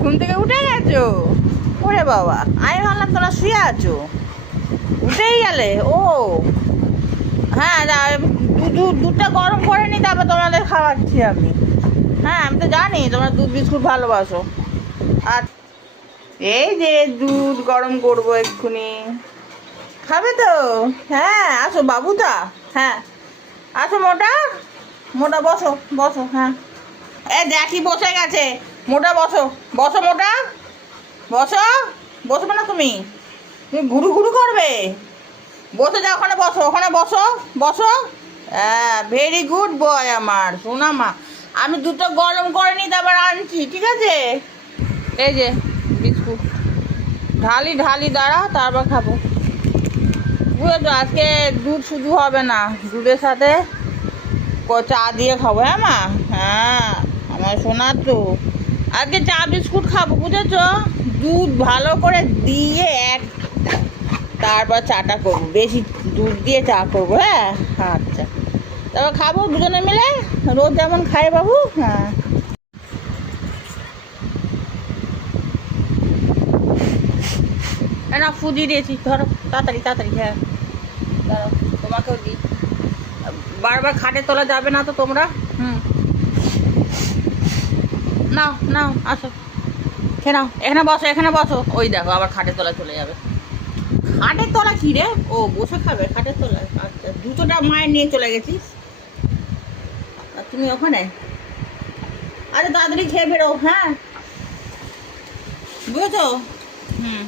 ঘুম থেকে উঠে গেছো? ওরে বাবা, আমি ভাবলাম তোরা শুয়ে আছো, উঠেই গেলে। ও হ্যাঁ, দুধটা গরম করে নি, তারপর তোমাদের খাওয়াচ্ছি আমি। হ্যাঁ, আমি তো জানি তোমরা দুধ বিস্কুট ভালোবাসো। আর এই যে দুধ গরম করবো এক্ষুনি, খাবে তো? হ্যাঁ আসো বাবুটা, হ্যাঁ আসো মোটা, মোটা বসো বসো। হ্যাঁ এ দেখি বসে গেছে, মোটা বসো, বসো মোটা, বসো। বসবে না তুমি? তুমি ঘুরু ঘুরু করবে? বসে যাও, ওখানে বসো, ওখানে বসো, বসো। হ্যাঁ ভেরি গুড বয় আমার সোনা মা। আমি দুটো গরম করে নিই, তারপর আনছি, ঠিক আছে? এই যে বিস্কুট ঢালি ঢালি, দাঁড়া, তারপর খাবো, বুঝেছো? আজকে দুধ শুধু হবে না, দুধের সাথে চা দিয়ে খাবো। হ্যাঁ মা, হ্যাঁ আমার সোনার তো আজকে চা বিস্কুট খাবো, বুঝেছো? দুধ ভালো করে দিয়ে তারপর চাটা করবো, বেশি দুধ দিয়ে চা করবো। হ্যাঁ আচ্ছা, তারপর খাবো দুজনে মিলে, রোজ যেমন খায় বাবু। হ্যাঁ না ফুদি দিয়েছি, ধরো তাড়াতাড়ি তাড়াতাড়ি। হ্যাঁ দাঁড়াও, তোমাকেও দিই। বারবার খাটে তোলা যাবে না তো তোমরা। নাও নাও, আসো খেয়ে নাও, এখানে বসো, এখানে বসো। ওই দেখো আবার খাটের তলা চলে যাবে। খাটের তলা কি রে? ও বসে খাবে খাটের তলায়? আচ্ছা, জুতোটা মায়ের নিয়ে চলে গেছিস আর তুমি ওখানে। আরে তাড়াতাড়ি খেয়ে বেরো, হ্যাঁ বুঝেছো? হুম।